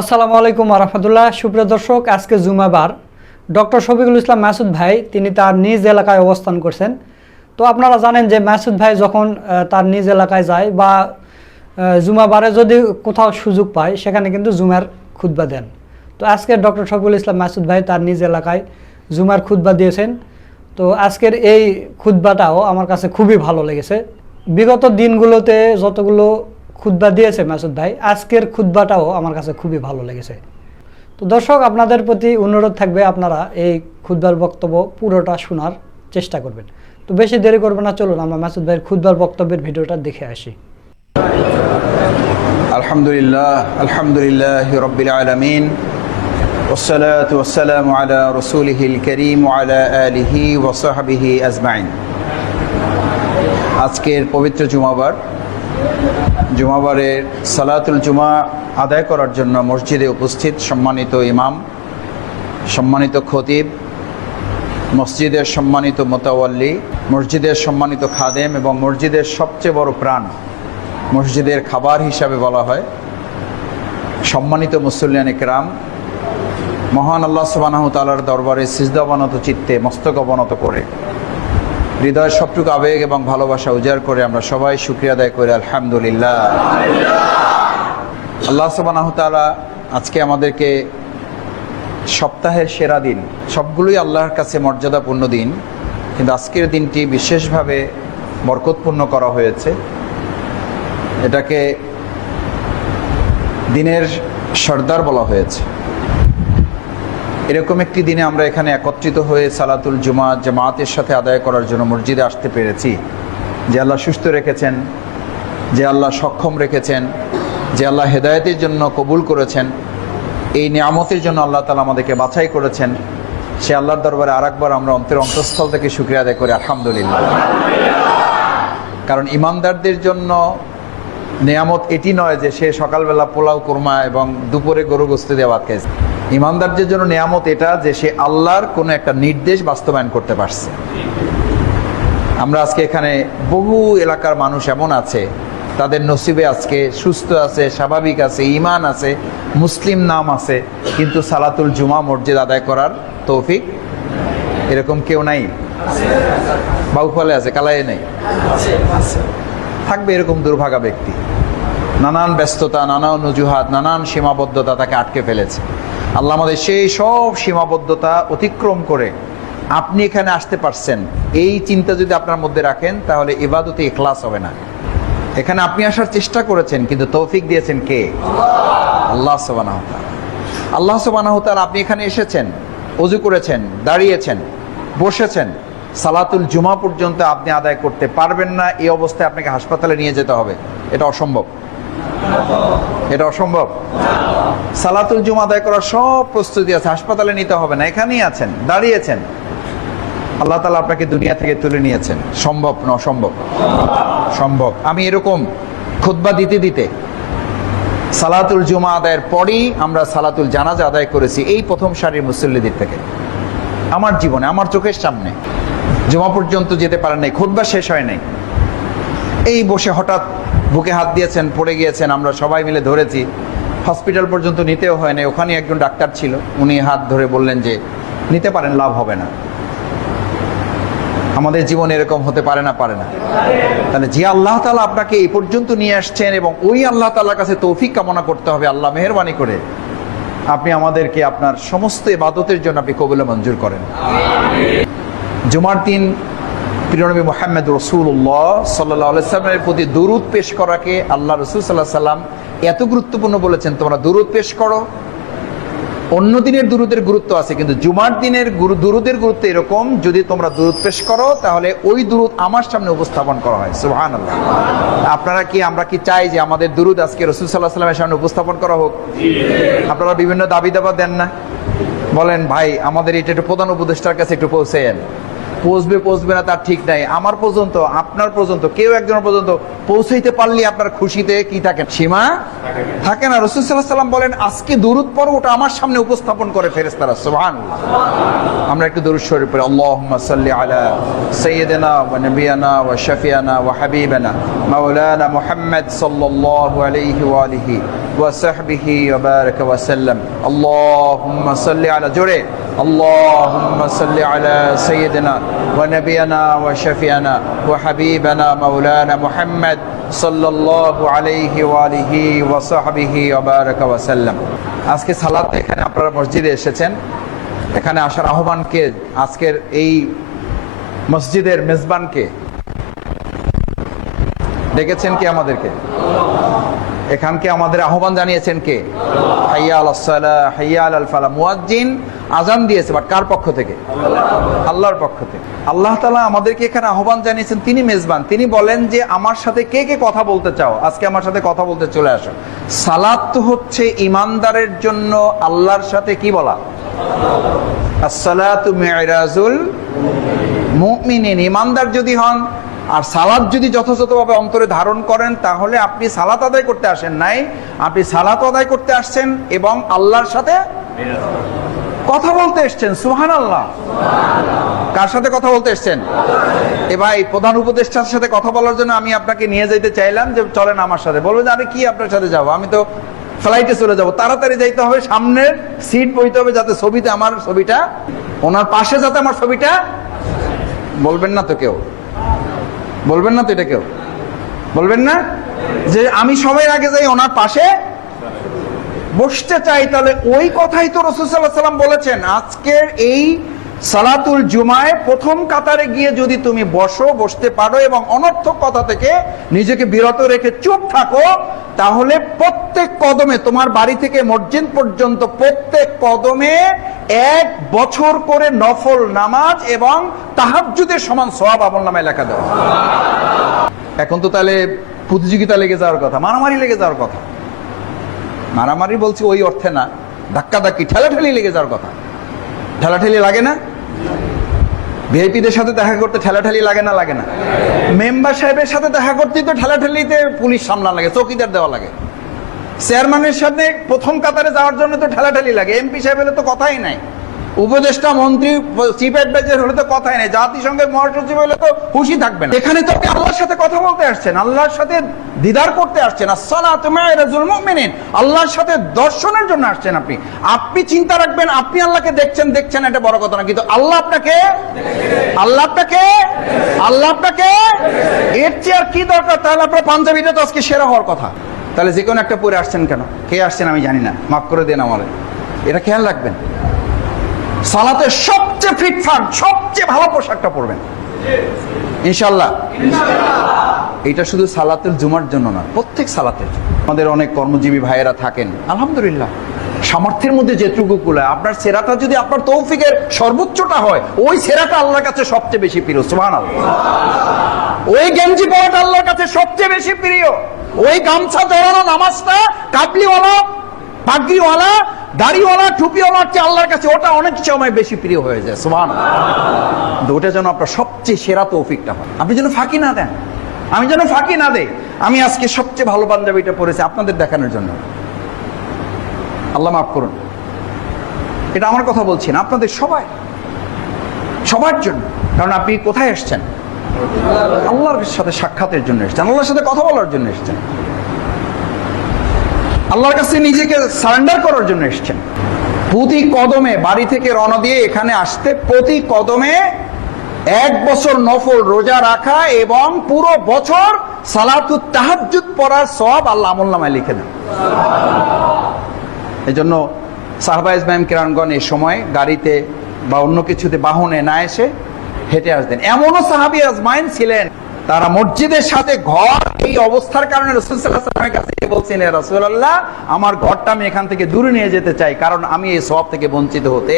আসসালামু আলাইকুম রহমতুল্লাহ। সুপ্রিয় দর্শক, আজকে জুমাবার ডক্টর শফিকুল ইসলাম মাসুদ ভাই, তিনি তার নিজ এলাকায় অবস্থান করছেন। তো আপনারা জানেন যে মাসুদ ভাই যখন তার নিজ এলাকায় যায় বা জুমাবারে যদি কোথাও সুযোগ পায়, সেখানে কিন্তু জুমার খুতবা দেন। তো আজকে ডক্টর শফিকুল ইসলাম মাসুদ ভাই তার নিজ এলাকায় জুমার খুতবা দিয়েছেন। তো আজকের এই খুতবাটাও আমার কাছে খুবই ভালো লেগেছে। বিগত দিনগুলোতে যতগুলো খুতবা দিয়েছে মাসুদ ভাই আজকের খুতবাটাও আমার কাছে খুবই ভালো লেগেছে তো দর্শক আপনাদের প্রতি অনুরোধ থাকবে আপনারা এই খুতবার বক্তব্য পুরোটা শোনার চেষ্টা করবেন তো বেশি দেরি করবে না চলুন আমরা মাসুদ ভাইয়ের খুতবার বক্তব্যের ভিডিওটা দেখে আসি الحمد لله الحمد لله رب العالمين والصلاة والسلام على رسوله الكريم وعلى آله وصحبه أجمعين আজকের পবিত্র জুমাবার জুমাবারের সালাতুল জুমা আদায় করার জন্য মসজিদে উপস্থিত সম্মানিত ইমাম, সম্মানিত খতিব, মসজিদের সম্মানিত মোতাওয়াল্লি, মসজিদের সম্মানিত খাদেম এবং মসজিদের সবচেয়ে বড় প্রাণ মসজিদের খাবার হিসাবে বলা হয়। সম্মানিত মুসল্লিয়ান একরাম, মহান আল্লাহ সুবানাহ তালার দরবারে সিজদা অবনত চিত্তে মস্তক অবনত করে। হৃদয়ের সবটুকু আবেগ এবং ভালোবাসা উজাড় করে আমরা সবাই শুক্রিয়া আদায় করি, আলহামদুলিল্লাহ। আল্লাহ সুবানাহ তালা আজকে আমাদেরকে সপ্তাহের সেরা দিন, সবগুলোই আল্লাহর কাছে মর্যাদাপূর্ণ দিন, কিন্তু আজকের দিনটি বিশেষভাবে বরকতপূর্ণ করা হয়েছে। এটাকে দিনের সর্দার বলা হয়েছে। এরকম একটি দিনে আমরা এখানে একত্রিত হয়ে সালাতুল জুমা জামাতের সাথে আদায় করার জন্য মসজিদে আসতে পেরেছি। যে আল্লাহ সুস্থ রেখেছেন, যে আল্লাহ সক্ষম রেখেছেন, যে আল্লাহ হেদায়তের জন্য কবুল করেছেন, এই নিয়ামতের জন্য আল্লাহ তালা আমাদেরকে বাছাই করেছেন। সে আল্লাহর দরবারে আর একবার আমরা অন্তর অন্তঃস্থল থেকে শুক্রিয়া আদায় করি, আলহামদুলিল্লাহ। কারণ ইমানদারদের জন্য নিয়ামত এটি নয় যে সে সকালবেলা পোলাও কোরমা এবং দুপুরে গরু গোস্ত ভাত খাইছে। ইমানদারদের জন্য নিয়ামত এটা যে সে আল্লাহর কোনো একটা নির্দেশ বাস্তবায়ন করতে পারছে। আমরা আজকে এখানে বহু এলাকার মানুষ এমন আছে, তাদের নসিবে আজকে সুস্থ আছে, স্বাভাবিক আছে ইমান আছে, মুসলিম নাম আছে, কিন্তু সালাতুল জুমা মসজিদ আদায় করার তৌফিক এরকম কেউ নাই। বাউফলে আছে কালায়ে নেই। থাকবে এরকম দুর্ভাগা ব্যক্তি। নানান ব্যস্ততা, নানান অজুহাত, নানান সীমাবদ্ধতা তাকে আটকে ফেলেছে। আল্লাহ আমাদের সেই সব সীমাবদ্ধতা অতিক্রম করে আপনি এখানে আসতে পারছেন। এই চিন্তা যদি আপনার মধ্যে রাখেন, তাহলে ইবাদতে এখলাস হবে না। এখানে আপনি আসার চেষ্টা করেছেন, কিন্তু তৌফিক দিয়েছেন কে? আল্লাহ সবানাহ আল্লাহ সবানাহ আপনি এখানে এসেছেন, অজু করেছেন, দাঁড়িয়েছেন, বসেছেন। সালাতুল জুমা পর্যন্ত আপনি আদায় করতে পারবেন না, এই অবস্থায় আপনাকে হাসপাতালে নিয়ে যেতে হবে। এটা অসম্ভব। এটা অসম্ভব। সালাতুল জুমা আদায় করার সব প্রস্তুতি আছে, হাসপাতালে নিতে হবে না, এখানেই আছেন, দাঁড়িয়েছেন। আল্লাহ তালা আপনাকে দুনিয়া থেকে তুলে নিয়েছেন। সম্ভব না অসম্ভব? সম্ভব। আমি এরকম খুতবা দিতে দিতে সালাতুল জুমা আদায়ের পরেই আমরা সালাতুল জানাজা আদায় করেছি এই প্রথম সারির মুসল্লিদের থেকে। আমার জীবনে, আমার চোখের সামনে। জমা পর্যন্ত যেতে পারেন নাই, খুতবা শেষ হয় নাই। এই বসে হঠাৎ বুকে হাত দিয়েছেন, পড়ে গিয়েছেন, আমরা সবাই মিলে ধরেছি। হসপিটাল পর্যন্ত নিতেও হয় নাই। ওখানে একজন ডাক্তার ছিল। উনি হাত ধরে বললেন যে, নিতে পারেন, লাভ হবে না। আমাদের জীবন এরকম হতে পারে না পারে না। তাহলে যে আল্লাহ তালা আপনাকে এই পর্যন্ত নিয়ে আসছেন এবং ওই আল্লাহ তালার কাছে তৌফিক কামনা করতে হবে, আল্লাহ মেহরবানি করে, আপনি আমাদেরকে আপনার সমস্ত ইবাদতের জন্য আপনি কবুলে মঞ্জুর করেন। জুমার দিন প্রিয়নবী মোহাম্মদ রসুল্লাহ প্রতি দুরুদ পেশ করাকে আল্লাহ রসুল সাল্লাহ সাল্লাম এত গুরুত্বপূর্ণ বলেছেন, তোমরা দুরুদ পেশ করো। অন্য দিনের গুরুত্ব আছে, কিন্তু জুমার দিনের গুরুত্ব এরকম, যদি তোমরা পেশ করো, তাহলে ওই আমার সামনে উপস্থাপন করা হয়। সুহান আল্লাহ আপনারা কি, আমরা কি চাই যে আমাদের দুরুদ আজকে রসুল সাল্লাহ সাল্লামের সামনে উপস্থাপন করা হোক? আপনারা বিভিন্ন দাবি দাবা দেন না। বলেন, ভাই, আমাদের এটা একটু প্রধান উপদেষ্টার কাছে একটু পৌঁছেন পৌঁছবে পৌঁছবে না, তার ঠিক নাই। আমার পর্যন্ত, আপনার পর্যন্ত, কেউ একজন পর্যন্ত পৌঁছাইতে পারলে আপনার খুশিতে কি থাকে? সীমা? থাকে না। রসুল্লাহ সাল্লাম বলেন, আজকে দূরত পর ওটা আমার সামনে উপস্থাপন করে ফেরেস তারা সোহান আমরা একটু দূর শরীর পরে আল্লাহ সাল্লি আলা সৈয়দেনা ওয়া নবিয়ানা ও শফিয়ানা ওয়া হাবিবানা মাওলানা মোহাম্মদ সাল্লাল্লাহু আলাইহি ওয়া আলিহি ওয়া সাহবিহি ওয়া বারাকা ওয়া সাল্লি আলা, জোরে। اللهم صل على سيدنا ونبينا وشفينا وحبيبنا مولانا محمد صلى الله عليه وآله وصحبه وبارك وسلم আজকে সালাত এখানে আপনারা মসজিদে এসেছেন এখানে আসার আহ্বানকে আজকের এই মসজিদের মেজবানকে ডেকেছেন কে আমাদেরকে এখানকে আমাদের আহ্বান জানিয়েছেন কে? মুয়াজ্জিন আজান দিয়েছে বাট কার পক্ষ থেকে? আল্লাহর পক্ষ থেকে। আল্লাহ তালা আমাদেরকে এখানে আহ্বান জানিয়েছেন, তিনি মেজবান। তিনি বলেন যে, আমার সাথে কে কে কথা বলতে চাও? আজকে আমার সাথে কথা বলতে চলে আসো। সালাত তো হচ্ছে ইমানদারের জন্য আল্লাহর সাথে কি বলা? আসসালাতু মিরাজুল মুমিনিন। ইমানদার যদি হন আর সালাদ যদি যথাযথভাবে অন্তরে ধারণ করেন, তাহলে আপনি সালাত আদায় করতে আসেন নাই। আপনি সালাত আদায় করতে আসছেন এবং আল্লাহর সাথে কথা বলতে এসছেন সুহান আল্লাহ কার সাথে কথা বলতে এসছেন? এ ভাই, প্রধান উপদেষ্টার সাথে কথা বলার জন্য আমি আপনাকে নিয়ে যেতে চাইলাম যে চলেন আমার সাথে। বলবেন আরে কি আপনার সাথে যাব? আমি তো ফ্লাইটে চলে যাব। তাড়াতাড়ি যাইতে হবে, সামনের সিট বইতে হবে যাতে ছবিতে আমার ছবিটা, ওনার পাশে যাতে আমার ছবিটা, বলবেন না তো কেউ। বলবেন না তো এটা কেউ? বলবেন না? যে আমি সবাই আগে যাই ওনার পাশে বসতে চাই, তাহলে ওই কথাই তো রসুল সাল্লাহ সাল্লাম বলেছেন। আজকের এই সালাতুল জুমায় প্রথম কাতারে গিয়ে যদি তুমি বসো, বসতে পারো এবং অনর্থক কথা থেকে নিজেকে বিরত রেখে চুপ থাকো, তাহলে প্রত্যেক কদমে তোমার বাড়ি থেকে মসজিদ পর্যন্ত প্রত্যেক কদমে এক বছর করে নফল নামাজ এবং তাহাজ্জুদের সমান সব আমল নামায় লেখা দেওয়া। এখন তো তাহলে প্রতিযোগিতা লেগে যাওয়ার কথা, মারামারি লেগে যাওয়ার কথা। মারামারি বলছি ওই অর্থে না, ধাক্কাধাক্কি, ঠেলাঠেলি লেগে যাওয়ার কথা। ঠেলাঠেলি লাগে না? ভিআইপিদের সাথে দেখা করতে ঠেলাঠেলি লাগে না লাগে না। মেম্বার সাহেবের সাথে দেখা করতে তো ঠেলাঠেলিতে পুলিশ সামলা লাগে, চৌকিদার দেওয়া লাগে। চেয়ারম্যানের সাথে প্রথম কাতারে যাওয়ার জন্য তো ঠেলাঠেলি লাগে এমপি সাহেবের তো কথাই নাই। উপদেষ্টা, মন্ত্রী চিফ অ্যাডভাইজার হলে তো কথাই নেই। জাতিসংঘের মহাসচিব হলে তো খুশি থাকবেন এখানে তো আপনি আল্লাহর সাথে কথা বলতে আসছেন, আল্লাহর সাথে দিদার করতে আসছেন। মুমিনিন, আল্লাহর সাথে দর্শনের জন্য আসছেন আপনি। আপনি চিন্তা রাখবেন, আপনি আল্লাহকে দেখছেন দেখছেন এটা বড় কথা না। কিন্তু আল্লাহ আপনাকে আল্লাহ আপনাকে আল্লাহ আপনাকে, এর চেয়ে আর কি দরকার? তাহলে আপনার পাঞ্জাবিটা তো আজকে সেরা হওয়ার কথা। তাহলে যে কোনো একটা পরে আসছেন কেন? কে আসছেন আমি জানি না। মাফ করে দেন আমাদের এটা খেয়াল রাখবেন। সালাতে সবচেয়ে ফিটফাট সবচেয়ে ভালো পোশাকটা পরবেন। ইনশাল্লাহ এটা শুধু সালাতের জুমার জন্য না, প্রত্যেক জন্য। আমাদের অনেক কর্মজীবী ভাইয়েরা থাকেন। আলহামদুলিল্লাহ। সামর্থ্যের মধ্যে যেটুকু কুলায় আপনার সেরাটা যদি আপনার তৌফিকের সর্বোচ্চটা হয়, ওই সেরাটা আল্লাহর কাছে সবচেয়ে বেশি প্রিয় সুবহান ওই গেঞ্জি পরাটা আল্লাহর কাছে সবচেয়ে বেশি প্রিয়। ওই গামছা জড়ানো নামাজটা কাবলিওয়ালা পাগড়িওয়ালা দাড়িওয়ালা, টুপিওয়ালার চেয়ে আল্লাহর কাছে ওটা অনেক সময় বেশি প্রিয় হয়ে যায় সুবহান ওটা যেন আপনার সবচেয়ে সেরা তৌফিকটা হয়। আপনি যেন ফাঁকি না দেন। আমি যেন ফাঁকি না দেই। আমি আজকে সবচেয়ে ভালো পাঞ্জাবিটা পরেছি আপনাদের দেখানোর জন্য। আল্লাহ মাফ করুন। এটা আমার কথা বলছি না, আপনাদের সবাই। সবার জন্য। কারণ আপনি কোথায় এসছেন? আল্লাহর সাথে সাক্ষাতের জন্য এসছেন, আল্লাহর সাথে কথা বলার জন্য এসেছেন। আল্লাহর কাছে নিজেকে সারেন্ডার করার জন্য এসেছেন। প্রতি কদমে বাড়ি থেকে রওনা দিয়ে এখানে আসতে প্রতি কদমে এক বছর নফল রোজা রাখা এবং পুরো বছর সালাতু তাহাজ্জুদ পড়ার সব আল্লাহ আমল নামায় লিখে দেন। এই জন্য সাহবা ইসমাইম কিরানগণ এই সময় গাড়িতে বা অন্য কিছুতে বাহনে না এসে হেঁটে আসতেন। এমনও সাহাবি আজমাইন ছিলেন, তারা মসজিদের সাথে ঘর এই অবস্থার কারণে কাছে বলছেন রসুল্লাহ আমার ঘরটা আমি এখান থেকে দূরে নিয়ে যেতে চাই, কারণ আমি এই স্বভাব থেকে বঞ্চিত হতে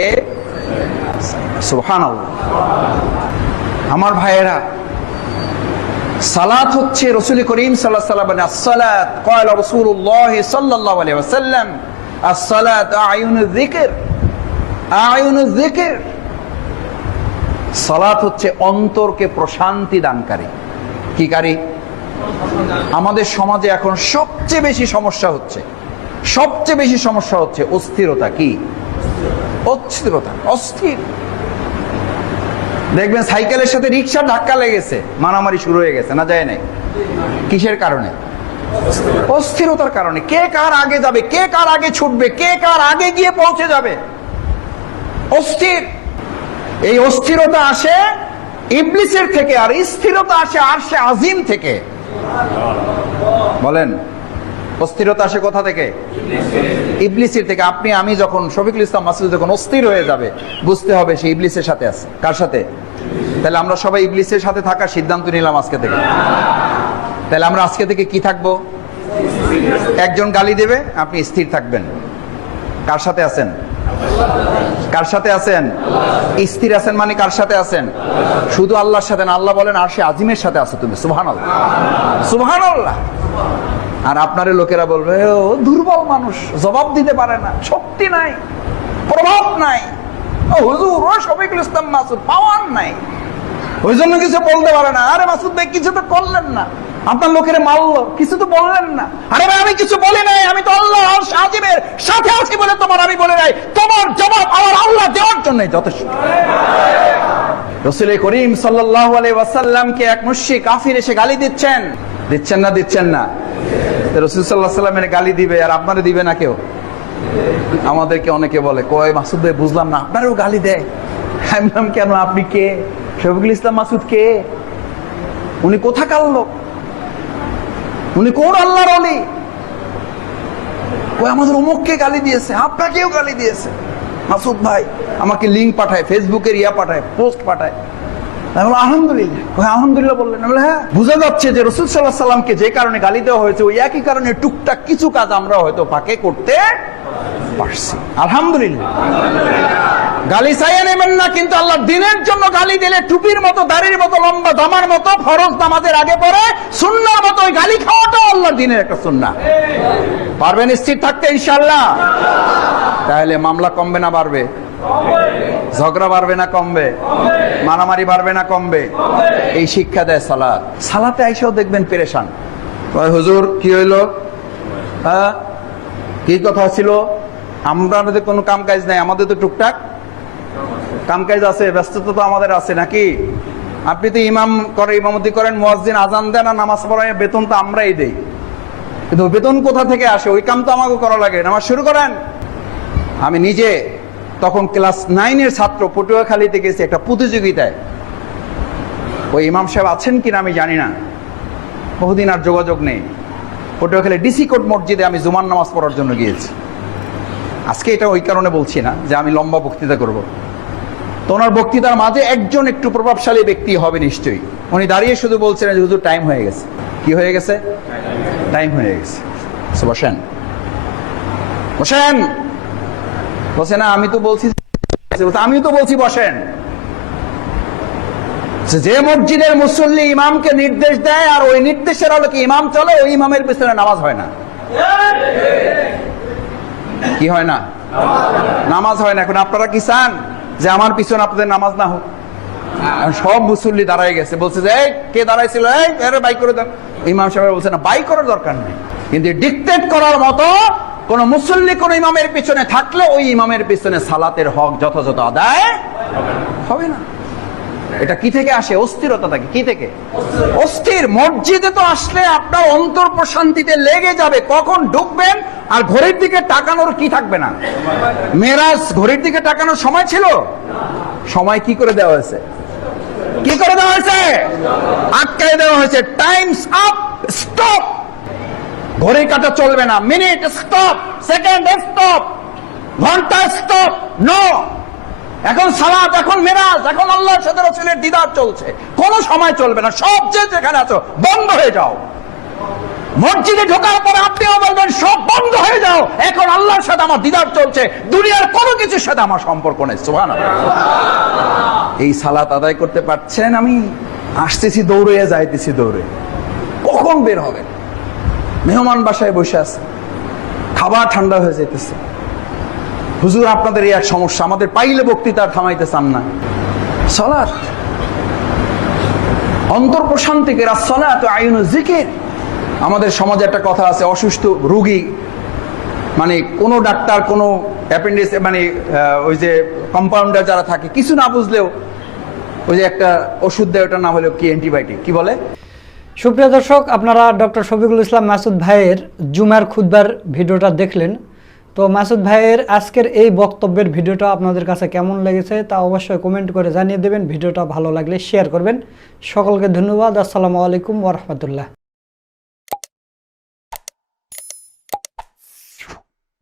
আমার ভাইয়েরা, সালাত হচ্ছে রসুল করিম সালাত হচ্ছে অন্তরকে প্রশান্তি দানকারী। কি কারী? আমাদের সমাজে এখন সবচেয়ে বেশি সমস্যা হচ্ছে। সবচেয়ে বেশি সমস্যা হচ্ছে অস্থিরতা কি? অস্থিরতা, অস্থির। দেখবেন সাইকেলের সাথে রিক্সা ধাক্কা লেগেছে, মারামারি শুরু হয়ে গেছে, না যায় নাই? কিসের কারণে? অস্থিরতার কারণে। কে কার আগে যাবে, কে কার আগে ছুটবে, কে কার আগে গিয়ে পৌঁছে যাবে? অস্থির। এই অস্থিরতা আসে ইবলিসের থেকে, আর স্থিরতা আসে আর সে আজিম থেকে। বলেন, অস্থিরতা আসে কোথা থেকে? ইবলিসের থেকে। আপনি, আমি যখন শফিকুল ইসলাম মাসুদ যখন অস্থির হয়ে যাবে, বুঝতে হবে সে ইবলিসের সাথে আছে। কার সাথে? তাহলে আমরা সবাই ইবলিসের সাথে থাকার সিদ্ধান্ত নিলাম আজকে থেকে। তাহলে আমরা আজকে থেকে কি থাকব? একজন গালি দেবে, আপনি স্থির থাকবেন। কার সাথে আছেন? কার সাথে আছেন? স্থির আছেন মানে কার সাথে আছেন? শুধু আল্লাহর সাথে না, আল্লাহ বলেন আর সে আজিমের সাথে আছো তুমি সুবহান আল্লাহ আল্লাহ আর আপনারে লোকেরা বলবে, ও, দুর্বল মানুষ, জবাব দিতে পারে না, শক্তি নাই, প্রভাব নাই। ইসলাম মাসুদ, পাওয়ার নাই। ওই জন্য কিছু বলতে পারে না। আরে মাসুদ ভাই, কিছু তো করলেন না। আপনার লোকের মারলো কিছু তো বললেন না। আরে ভাই, আমি কিছু বলি নাই, আমি তো আল্লাহ আর সাজিমের সাথে আছি বলে তোমার আমি বলে নাই। তোমার জবাব আমার আল্লাহ দেওয়ার জন্যই যথেষ্ট। রসুল করিম সাল্লাহ ওয়াসাল্লামকে এক মুশিক কাফির এসে গালি দিচ্ছেন। দিচ্ছেন না দিচ্ছেন না। রসুল সাল্লাহ সাল্লামের গালি দিবে, আর আপনারে দিবে না কেউ? আমাদেরকে অনেকে বলে, কয় মাসুদ ভাই, বুঝলাম না, আপনারও গালি দেয়। আমি কেন, আপনি কে? শফিকুল ইসলাম মাসুদ কে? উনি কোথাকার লোক? উনি কোন আল্লাহর অলি ওই আমাদের অমুককে গালি দিয়েছে, আপনাকেও গালি দিয়েছে। মাসুদ ভাই, আমাকে লিঙ্ক পাঠায় ফেসবুকের ইয়া পাঠায় পোস্ট পাঠায়। আলহামদুলিল্লাহ। বললেন। হ্যাঁ। কিছু কাজ করতে আল্লাহ দিনের জন্য গালি দিলে টুপির মতো, দাড়ির মতো, লম্বা দামার মতো, ফরজ নামাজের আগে পরে সুন্নার ওই গালি খাওয়াটাও আল্লাহর দিনের একটা সুন্না পারবেন স্থির থাকতে ইনশাল্লাহ তাহলে মামলা কমবে না বাড়বে? ঝগড়া বাড়বে না কমবে? মারামারি বাড়বে না কমবে? এই শিক্ষা দেয় সালাত। সালাতে আইসাও দেখবেন পেরেশান। হুজুর, কি হইল? হ্যাঁ কি কথা ছিল? আমরা আমাদের কোনো কাম কাজ নাই, আমাদের তো টুকটাক কাম কাজ আছে, ব্যস্ততা তো আমাদের আছে, নাকি? আপনি তো ইমাম করে, ইমামতি করেন, মুয়াজ্জিন আজান দেন আর নামাজ পড়ায় বেতন তো আমরাই দেই। কিন্তু বেতন কোথা থেকে আসে? ওই কাম তো আমাকে করা লাগে। নামাজ শুরু করেন। আমি নিজে তখন ক্লাস নাইনের ছাত্র পটুয়াখালীতে গেছি একটা প্রতিযোগিতায়। ওই ইমাম সাহেব আছেন কিনা আমি জানি না। বহুদিন আর যোগাযোগ নেই। পটুয়াখালী ডিসি কোর্ট মসজিদে আমি জুমার নামাজ পড়ার জন্য গিয়েছি। আজকে এটা ওই কারণে বলছি না যে আমি লম্বা বক্তৃতা করব। তো ওনার বক্তৃতার মাঝে একজন একটু প্রভাবশালী ব্যক্তি হবে নিশ্চয়ই। উনি দাঁড়িয়ে শুধু বলছিলেন যে, হুজুর টাইম হয়ে গেছে। কি হয়ে গেছে? টাইম হয়ে গেছে। বসেন। বসেন। বসে না, আমি তো বলছি আমিও তো বলছি, বসেন। যে মসজিদের মুসল্লি ইমামকে নির্দেশ দেয় আর ওই নির্দেশের আলোকে ইমাম চলে, ওই ইমামের পিছনে নামাজ হয় না। কি হয় না? নামাজ হয় না। এখন আপনারা কি চান? যে আমার পিছনে আপনাদের নামাজ না হোক। সব মুসল্লি দাঁড়ায় গেছে। বলছে যে কে দাঁড়াইছিল? এই এরে বাই করে দেন। ইমাম সাহেব বলছে, না, বাই করার দরকার নেই। কিন্তু ডিকটেট করার মতো কোন মুসল্লি, কোন ইমামের পিছনে থাকলে ওই ইমামের পিছনে সালাতের হক যথাযথ আদায় হবে না। এটা কি থেকে আসে? অস্থিরতা থাকে। কি থেকে? অস্থির। মসজিদে তো আসলে আপনার অন্তর প্রশান্তিতে লেগে যাবে। কখন ঢুকবেন আর ঘড়ির দিকে তাকানোর কি থাকবে না? মেরাজ, ঘড়ির দিকে তাকানোর সময় ছিল? সময় কি করে দেওয়া হয়েছে? কি করে দেওয়া হয়েছে? আটকায় দেওয়া হয়েছে। টাইমস আপ স্টপ ঘড়ি কাটা চলবে না। মিনিট স্টপ সেকেন্ড স্টপ ঘণ্টা স্টপ নো এখন সালাত, এখন মেরাজ, এখন আল্লাহর সাথে রসুলের দিদার চলছে। কোন সময় চলবে না। সব যে যেখানে আছো, বন্ধ হয়ে যাও। মসজিদে ঢোকার পরে আপনিও বলবেন, সব বন্ধ হয়ে যাও। এখন আল্লাহর সাথে আমার দিদার চলছে। দুনিয়ার কোনো কিছুর সাথে আমার সম্পর্ক নেই। সুবহান এই সালাত আদায় করতে পারছেন আমি? আসতেছি দৌড়ে, যাইতেছি দৌড়ে। কখন বের হবে? মেহমান বাসায় বসে আছে। খাবার ঠান্ডা হয়ে যেতেছে হুজুর, আপনাদের এই এক সমস্যা, আমাদের পাইলে বক্তৃতা থামাইতে চান না। সলাৎ অন্তর প্রশান্তিকে রাসলাত আইন জিকির। আমাদের সমাজে একটা কথা আছে, অসুস্থ রোগী মানে কোনো ডাক্তার, কোনো অ্যাপেন্ডিক্স মানে ওই যে কম্পাউন্ডার যারা থাকে, কিছু না বুঝলেও ওই যে একটা ওষুধ দেয় ওটা নাম হলেও কি অ্যান্টিবায়োটিক, কি বলে? সুপ্রিয় দর্শক, আপনারা ডক্টর শফিকুল ইসলাম মাসুদ ভাইয়ের জুমার খুদবার ভিডিওটা দেখলেন। তো মাসুদ ভাইয়ের আজকের এই বক্তব্যের ভিডিওটা আপনাদের কাছে কেমন লেগেছে তা অবশ্যই কমেন্ট করে জানিয়ে দেবেন। ভিডিওটা ভালো লাগলে শেয়ার করবেন। সকলকে ধন্যবাদ। আসসালামু আলাইকুম ওরহমতুল্লাহ